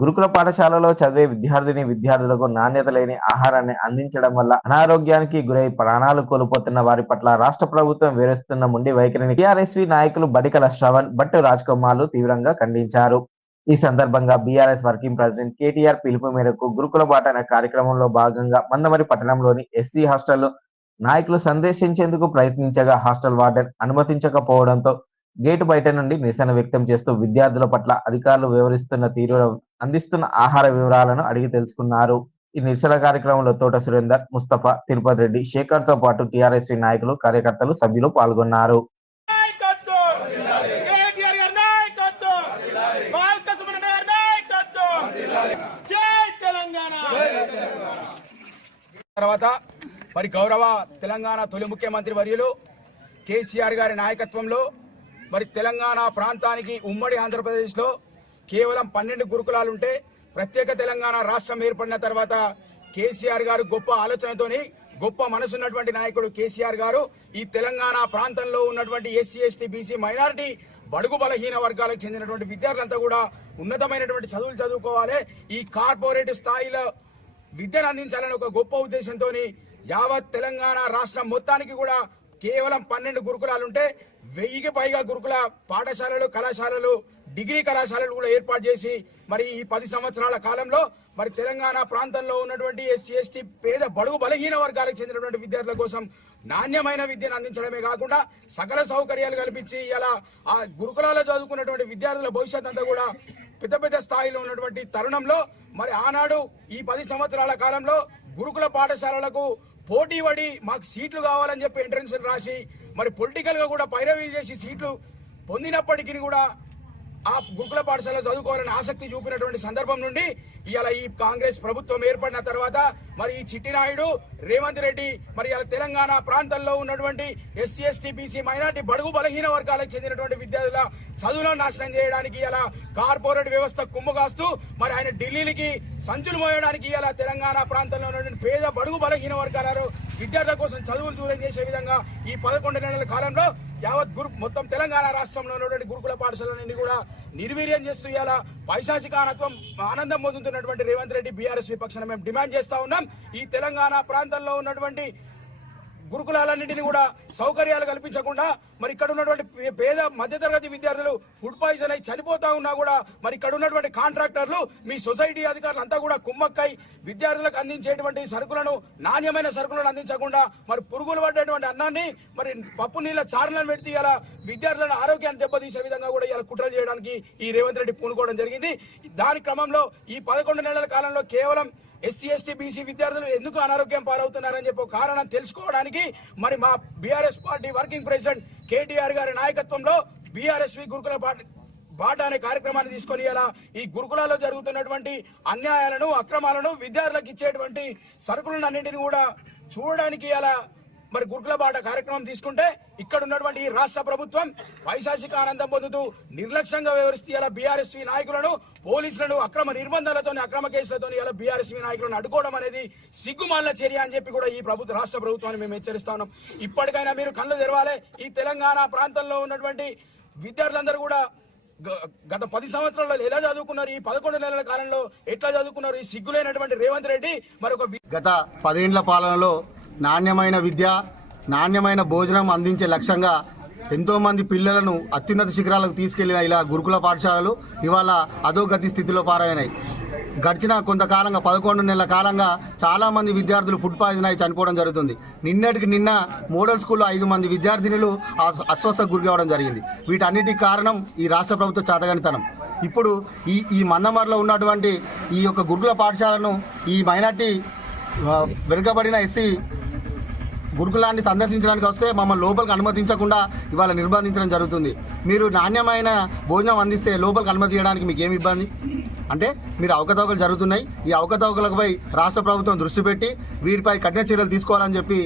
గురుకుల పాఠశాలలో చదివే విద్యార్థిని విద్యార్థులకు నాణ్యత లేని ఆహారాన్ని అందించడం వల్ల అనారోగ్యానికి గురై ప్రాణాలు కోల్పోతున్న వారి పట్ల రాష్ట్ర ప్రభుత్వం వేరుస్తున్న ముండి వైఖరిని టిఆర్ఎస్వి నాయకులు బడికల శ్రవణ్ భట్టు రాజ్ కుమార్లు తీవ్రంగా ఖండించారు. ఈ సందర్భంగా బీఆర్ఎస్ వర్కింగ్ ప్రెసిడెంట్ కేటీఆర్ పిలుపు మేరకు గురుకుల బాట అనే కార్యక్రమంలో భాగంగా మందమరి పట్టణంలోని ఎస్సీ హాస్టల్లో నాయకులు సందేశించేందుకు ప్రయత్నించగా హాస్టల్ వార్డెన్ అనుమతించకపోవడంతో గేటు బయట నుండి నిరసన వ్యక్తం చేస్తూ విద్యార్థుల పట్ల అధికారులు వివరిస్తున్న తీరు అందిస్తున్న ఆహార వివరాలను అడిగి తెలుసుకున్నారు. ఈ నిరసన కార్యక్రమంలో తోట సురేందర్ ముస్తఫా తిరుపతి రెడ్డి శేఖర్తో పాటు టిఆర్ఎస్ నాయకులు కార్యకర్తలు సభ్యులు పాల్గొన్నారు. తర్వాత మరి గౌరవ తెలంగాణ తొలి ముఖ్యమంత్రి వర్యులు కేసీఆర్ గారి నాయకత్వంలో మరి తెలంగాణ ప్రాంతానికి ఉమ్మడి ఆంధ్రప్రదేశ్లో కేవలం పన్నెండు గురుకులాలుంటే ప్రత్యేక తెలంగాణ రాష్ట్రం ఏర్పడిన తర్వాత కేసీఆర్ గారు గొప్ప ఆలోచనతోని గొప్ప మనసున్నటువంటి నాయకుడు కేసీఆర్ గారు ఈ తెలంగాణ ప్రాంతంలో ఉన్నటువంటి ఎస్సీ ఎస్టీ బీసీ మైనారిటీ బడుగు బలహీన వర్గాలకు చెందినటువంటి విద్యార్థులంతా కూడా ఉన్నతమైనటువంటి చదువులు చదువుకోవాలి. ఈ కార్పొరేట్ స్థాయిలో విద్యను అందించాలని ఒక గొప్ప ఉద్దేశంతో యావత్ తెలంగాణ రాష్ట్రం మొత్తానికి కూడా కేవలం పన్నెండు గురుకులాలు ఉంటే వెయ్యికి పైగా గురుకుల పాఠశాలలు కళాశాలలు డిగ్రీ కళాశాలలు కూడా ఏర్పాటు చేసి మరి ఈ పది సంవత్సరాల కాలంలో మరి తెలంగాణ ప్రాంతంలో ఉన్నటువంటి ఎస్సీ ఎస్టీ పేద బడుగు బలహీన వర్గాలకు చెందినటువంటి విద్యార్థుల కోసం నాణ్యమైన విద్యను అందించడమే కాకుండా సకల సౌకర్యాలు కల్పించి ఇలా ఆ గురుకులాల్లో చదువుకున్నటువంటి విద్యార్థుల భవిష్యత్ అంతా కూడా పెద్ద పెద్ద స్థాయిలో ఉన్నటువంటి తరుణంలో మరి ఆనాడు ఈ పది సంవత్సరాల కాలంలో గురుకుల పాఠశాలలకు పోటీ పడి మాకు సీట్లు కావాలని చెప్పి ఎంట్రన్స్ రాసి మరి పొలిటికల్గా కూడా పైరవీ చేసి సీట్లు పొందినప్పటికీ కూడా ఆ గురుకుల పాఠశాల చదువుకోవాలని ఆసక్తి చూపినటువంటి సందర్భం నుండి ఇవాళ ఈ కాంగ్రెస్ ప్రభుత్వం ఏర్పడిన తర్వాత మరి ఈ చిట్టినాయుడు రేవంత్ రెడ్డి మరి ఇలా తెలంగాణ ప్రాంతంలో ఉన్నటువంటి ఎస్సీ ఎస్టీ బీసీ మైనార్టీ బడుగు బలహీన వర్గాలకు చెందినటువంటి విద్యార్థుల చదువులను నాశనం చేయడానికి ఇలా కార్పొరేట్ వ్యవస్థ కుమ్మగాస్తూ మరి ఆయన ఢిల్లీకి సంచులు మోయడానికి ఇలా తెలంగాణ ప్రాంతంలో ఉన్నటువంటి పేద బడుగు బలహీన వర్గాలలో విద్యార్థుల కోసం చదువులు దూరం చేసే విధంగా ఈ పదకొండు నెలల కాలంలో యావత్ గురు మొత్తం తెలంగాణ రాష్ట్రంలో ఉన్నటువంటి గురుకుల పాఠశాలలన్నీ కూడా నిర్వీర్యం చేస్తూ ఇలా పైశాచికానత్వం ఆనందం పొందుతున్నటువంటి రేవంత్ రెడ్డి బీఆర్ఎస్ విపక్షాన్ని మేము డిమాండ్ చేస్తా ఉన్నాం. ఈ తెలంగాణ ప్రాంతంలో ఉన్నటువంటి గురుకులాలన్నింటినీ కూడా సౌకర్యాలు కల్పించకుండా మరి ఇక్కడ ఉన్నటువంటి పేద మధ్యతరగతి విద్యార్థులు ఫుడ్ పాయిజన్ అయి చనిపోతా ఉన్నా కూడా మరి ఇక్కడ ఉన్నటువంటి కాంట్రాక్టర్లు మీ సొసైటీ అధికారులు అంతా కూడా కుమ్మక్కై విద్యార్థులకు అందించేటువంటి సరుకులను నాణ్యమైన సరుకులను అందించకుండా మరి పురుగులు పడ్డటువంటి అన్నాన్ని మరి పప్పు నీళ్ళ చారులను పెడితే ఇలా విద్యార్థులను ఆరోగ్యాన్ని దెబ్బతీసే విధంగా కూడా ఇలా కుట్రలు చేయడానికి ఈ రేవంత్ రెడ్డి పూనుకోవడం జరిగింది. దాని క్రమంలో ఈ పదకొండు నెలల కాలంలో కేవలం ఎస్సీ ఎస్టీ బీసీ విద్యార్థులు ఎందుకు అనారోగ్యం పాలవుతున్నారని చెప్పి ఒక కారణం తెలుసుకోవడానికి మరి మా BRS party working president KTR గారి నాయకత్వంలో బీఆర్ఎస్వి గురుకుల పార్టీ బాట అనే కార్యక్రమాన్ని తీసుకొని ఇలా ఈ గురుకులాల్లో జరుగుతున్నటువంటి అన్యాయాలను అక్రమాలను విద్యార్థులకు ఇచ్చేటువంటి సరుకులను అన్నింటిని కూడా చూడడానికి ఇలా మరి గురుకుల బాట కార్యక్రమం తీసుకుంటే ఇక్కడ ఉన్నటువంటి ఈ రాష్ట్ర ప్రభుత్వం వైశాసిక ఆనందం పొందుతూ నిర్లక్ష్యంగా వ్యవహరిస్తూ ఇలా బీఆర్ఎస్వి నాయకులను పోలీసులను అక్రమ నిర్బంధాలతో అక్రమ కేసులతో ఇలా బీఆర్ఎస్వి నాయకులను అడ్డుకోవడం అనేది సిగ్గుమాల చర్య అని చెప్పి కూడా ఈ ప్రభుత్వ రాష్ట్ర ప్రభుత్వాన్ని మేము హెచ్చరిస్తా ఉన్నాం. ఇప్పటికైనా మీరు కళ్ళు తెరవాలి. ఈ తెలంగాణ ప్రాంతంలో ఉన్నటువంటి విద్యార్థులందరూ కూడా గ- గత పది సంవత్సరాల్లో ఎలా చదువుకున్నారు? ఈ పదకొండు నెలల కాలంలో ఎట్లా చదువుకున్నారు? ఈ సిగ్గులైనటువంటి రేవంత్ రెడ్డి మరొక గత పదేండ్ల పాలనలో నాణ్యమైన విద్య నాణ్యమైన భోజనం అందించే లక్ష్యంగా ఎంతోమంది పిల్లలను అత్యున్నత శిఖరాలకు తీసుకెళ్ళిన ఇలా గురుకుల పాఠశాలలు ఇవాళ అధోగతి స్థితిలో పారైనాయి గడిచిన కొంతకాలంగా పదకొండు నెలల కాలంగా చాలామంది విద్యార్థులు ఫుడ్ పాయిజన్ అయి చనిపోవడం జరుగుతుంది. నిన్నటికి నిన్న మోడల్ స్కూల్లో ఐదు మంది విద్యార్థినులు అస్- అస్వస్థకు గురి కావడం జరిగింది. వీటన్నిటికి కారణం ఈ రాష్ట్ర ప్రభుత్వ చాతగానితనం. ఇప్పుడు ఈ ఈ మన్నమర్లో ఉన్నటువంటి ఈ యొక్క గురుకుల పాఠశాలను ఈ మైనార్టీ వెనుకబడిన ఎస్సీ గురుకులాన్ని సందర్శించడానికి వస్తే మమ్మల్ని లోపలికి అనుమతించకుండా ఇవాళ నిర్బంధించడం జరుగుతుంది. మీరు నాణ్యమైన భోజనం అందిస్తే లోపలికి అనుమతించడానికి మీకు ఏమి ఇబ్బంది? అంటే మీరు అవకతవకలు జరుగుతున్నాయి. ఈ అవకతవకలపై రాష్ట్ర ప్రభుత్వం దృష్టి పెట్టి వీరిపై కఠిన చర్యలు తీసుకోవాలని చెప్పి